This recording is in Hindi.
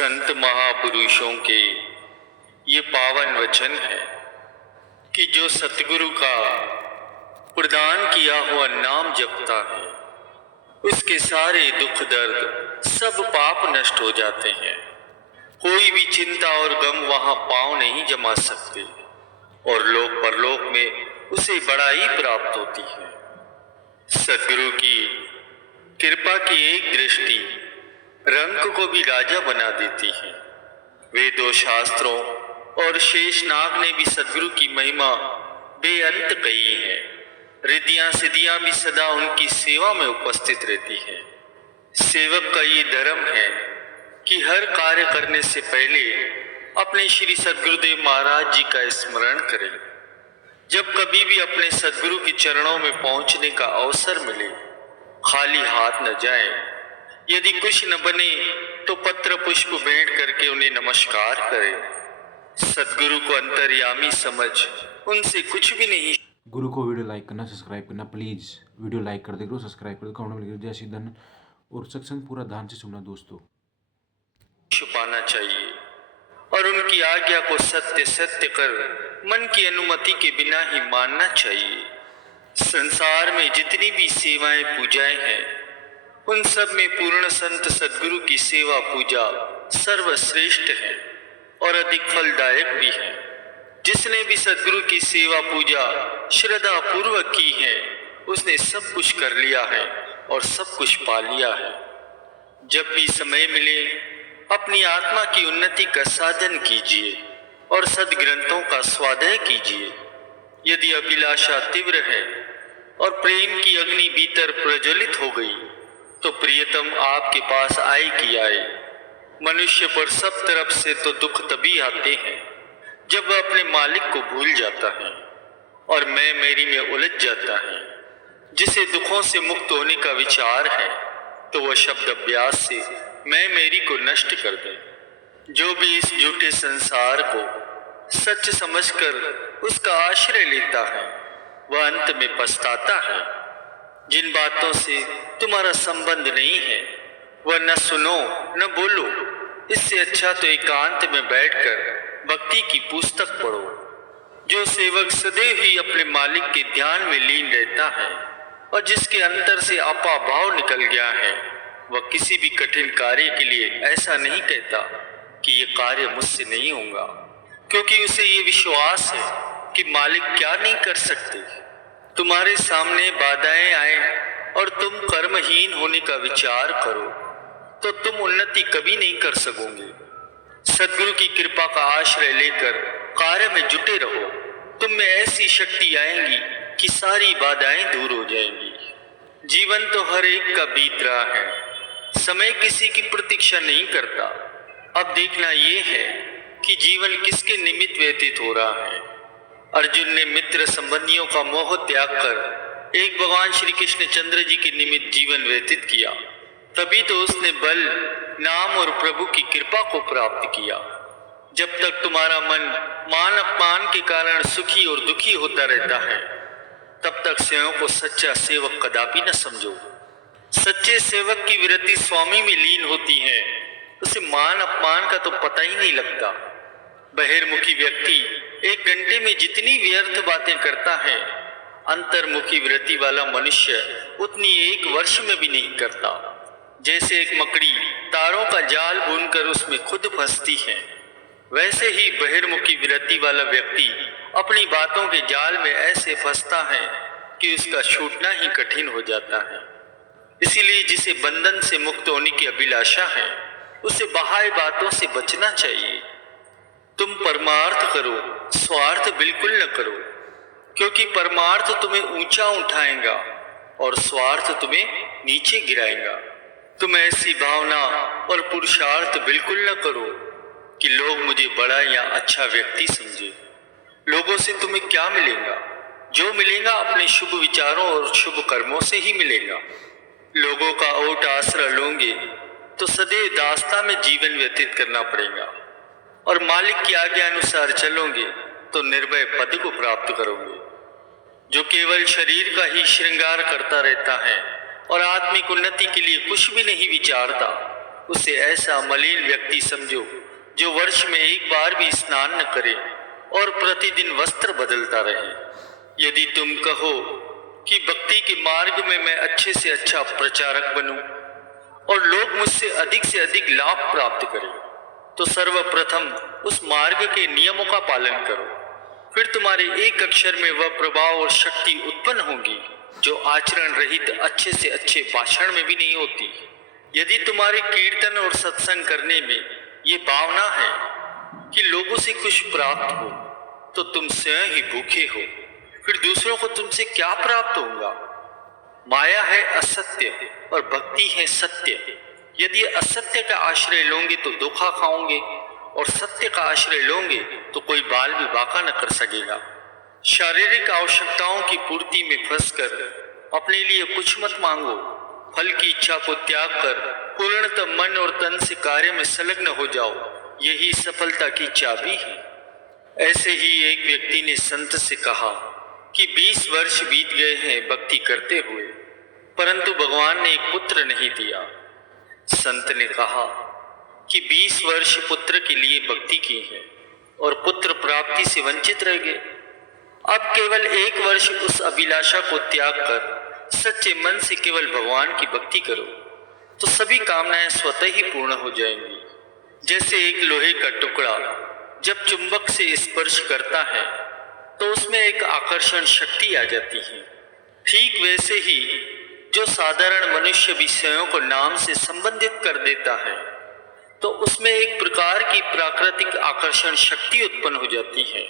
संत महापुरुषों के ये पावन वचन है कि जो सतगुरु का प्रदान किया हुआ नाम जपता है उसके सारे दुख दर्द सब पाप नष्ट हो जाते हैं। कोई भी चिंता और गम वहां पांव नहीं जमा सकते और लोक परलोक में उसे बड़ाई प्राप्त होती है। सतगुरु की कृपा की एक दृष्टि रंक को भी राजा बना देती है। वेदों शास्त्रों और शेषनाग ने भी सतगुरु की महिमा बेअंत कही है। रिद्धियां सिद्धियां भी सदा उनकी सेवा में उपस्थित रहती है। सेवक का ये धर्म है कि हर कार्य करने से पहले अपने श्री सतगुरुदेव महाराज जी का स्मरण करें। जब कभी भी अपने सतगुरु के चरणों में पहुंचने का अवसर मिले खाली हाथ न जाएं। यदि कुछ न बने तो पत्र पुष्प भेंट करके उन्हें नमस्कार करें। सतगुरु को अंतर्यामी समझ उनसे कुछ भी नहीं। गुरु को वीडियो लाइक करना, सब्सक्राइब करना, प्लीज़ वीडियो लाइक कर दे करो, सब्सक्राइब कर दो, कमेंट में लिख दो जय श्री धन और सत्संग पूरा ध्यान से सुनना दोस्तों। छुपाना चाहिए और उनकी आज्ञा को सत्य सत्य कर मन की अनुमति के बिना ही मानना चाहिए। संसार में जितनी भी सेवाएं पूजाएं हैं उन सब में पूर्ण संत सद्गुरु की सेवा पूजा सर्वश्रेष्ठ है और अधिक फलदायक भी है। जिसने भी सद्गुरु की सेवा पूजा श्रद्धा पूर्वक की है उसने सब कुछ कर लिया है और सब कुछ पा लिया है। जब भी समय मिले अपनी आत्मा की उन्नति का साधन कीजिए और सद्ग्रंथों का स्वाध्याय कीजिए। यदि अभिलाषा तीव्र है और प्रेम की अग्नि भीतर प्रज्वलित हो गई तो प्रियतम आपके पास आए कि आए। मनुष्य पर सब तरफ से तो दुख तभी आते हैं जब वह अपने मालिक को भूल जाता है और मैं मेरी में उलझ जाता है। जिसे दुखों से मुक्त होने का विचार है तो वह शब्द अभ्यास से मैं मेरी को नष्ट कर दे। जो भी इस झूठे संसार को सच समझकर उसका आश्रय लेता है वह अंत में पछताता है। जिन बातों से तुम्हारा संबंध नहीं है वह न सुनो न बोलो। इससे अच्छा तो एकांत में बैठकर भक्ति की पुस्तक पढ़ो। जो सेवक सदैव ही अपने मालिक के ध्यान में लीन रहता है और जिसके अंतर से आपा भाव निकल गया है वह किसी भी कठिन कार्य के लिए ऐसा नहीं कहता कि ये कार्य मुझसे नहीं होगा, क्योंकि उसे ये विश्वास है कि मालिक क्या नहीं कर सकते। तुम्हारे सामने बाधाएं आए और तुम कर्महीन होने का विचार करो तो तुम उन्नति कभी नहीं कर सकोगे। सद्गुरु की कृपा का आश्रय लेकर कार्य में जुटे रहो। तुम में ऐसी शक्ति आएगी कि सारी बाधाएं दूर हो जाएंगी। जीवन तो हर एक का बीत रहा है, समय किसी की प्रतीक्षा नहीं करता। अब देखना यह है कि जीवन किसके निमित्त व्यतीत हो रहा है। अर्जुन ने मित्र संबंधियों का मोह त्याग कर एक भगवान श्री कृष्ण चंद्र जी के निमित्त जीवन व्यतीत किया। तभी तो उसने बल नाम और प्रभु की कृपा को प्राप्त किया। जब तक तुम्हारा मन मान अपमान के कारण सुखी और दुखी होता रहता है तब तक स्वयं को सच्चा सेवक कदापि न समझो। सच्चे सेवक की वृत्ति स्वामी में लीन होती है, उसे मान अपमान का तो पता ही नहीं लगता। बहिर्मुखी व्यक्ति एक घंटे में जितनी व्यर्थ बातें करता है अंतर्मुखी वृत्ति वाला मनुष्य उतनी एक वर्ष में भी नहीं करता। जैसे एक मकड़ी तारों का जाल बुनकर उसमें खुद फंसती है, वैसे ही बहिर्मुखी वृत्ति वाला व्यक्ति अपनी बातों के जाल में ऐसे फंसता है कि उसका छूटना ही कठिन हो जाता है। इसीलिए जिसे बंधन से मुक्त होने की अभिलाषा है उसे बाह्य बातों से बचना चाहिए। तुम परमार्थ करो, स्वार्थ बिल्कुल न करो, क्योंकि परमार्थ तुम्हें ऊंचा उठाएगा और स्वार्थ तुम्हें नीचे गिराएगा। तुम ऐसी भावना और पुरुषार्थ बिल्कुल न करो कि लोग मुझे बड़ा या अच्छा व्यक्ति समझे। लोगों से तुम्हें क्या मिलेगा? जो मिलेगा अपने शुभ विचारों और शुभ कर्मों से ही मिलेगा। लोगों का ओट आसरा लोगे तो सदैव दास्ता में जीवन व्यतीत करना पड़ेगा और मालिक की आज्ञा अनुसार चलोगे तो निर्भय पद को प्राप्त करोगे। जो केवल शरीर का ही श्रृंगार करता रहता है और आत्मिक उन्नति के लिए कुछ भी नहीं विचारता उसे ऐसा मलिन व्यक्ति समझो जो वर्ष में एक बार भी स्नान न करे और प्रतिदिन वस्त्र बदलता रहे। यदि तुम कहो कि भक्ति के मार्ग में मैं अच्छे से अच्छा प्रचारक बनूं और लोग मुझसे से अधिक लाभ प्राप्त करें, तो सर्वप्रथम उस मार्ग के नियमों का पालन करो। फिर तुम्हारे एक अक्षर में वह प्रभाव और शक्ति उत्पन्न होगी जो आचरण रहित अच्छे से अच्छे भाषण में भी नहीं होती। यदि तुम्हारे कीर्तन और सत्संग करने में ये भावना है कि लोगों से कुछ प्राप्त हो, तो तुम स्वयं ही भूखे हो, फिर दूसरों को तुमसे क्या प्राप्त होगा? माया है असत्य और भक्ति है सत्य। यदि असत्य का आश्रय लोगे तो धोखा खाओगे और सत्य का आश्रय लोगे तो कोई बाल भी बाका न कर सकेगा। शारीरिक आवश्यकताओं की पूर्ति में फंसकर अपने लिए कुछ मत मांगो। फल की इच्छा को त्याग कर पूर्णतः मन और तन से कार्य में संलग्न हो जाओ, यही सफलता की चाबी है। ऐसे ही एक व्यक्ति ने संत से कहा कि 20 वर्ष बीत गए हैं भक्ति करते हुए, परंतु भगवान ने एक पुत्र नहीं दिया। संत ने कहा कि 20 वर्ष पुत्र के लिए भक्ति की है और पुत्र प्राप्ति से वंचित रह गए। अब केवल 1 वर्ष उस अभिलाषा को त्याग कर सच्चे मन से केवल भगवान की भक्ति करो, तो सभी कामनाएं स्वतः ही पूर्ण हो जाएंगी। जैसे एक लोहे का टुकड़ा जब चुंबक से स्पर्श करता है तो उसमें एक आकर्षण शक्ति आ जाती है, ठीक वैसे ही जो साधारण मनुष्य विषयों को नाम से संबंधित कर देता है तो उसमें एक प्रकार की प्राकृतिक आकर्षण शक्ति उत्पन्न हो जाती है।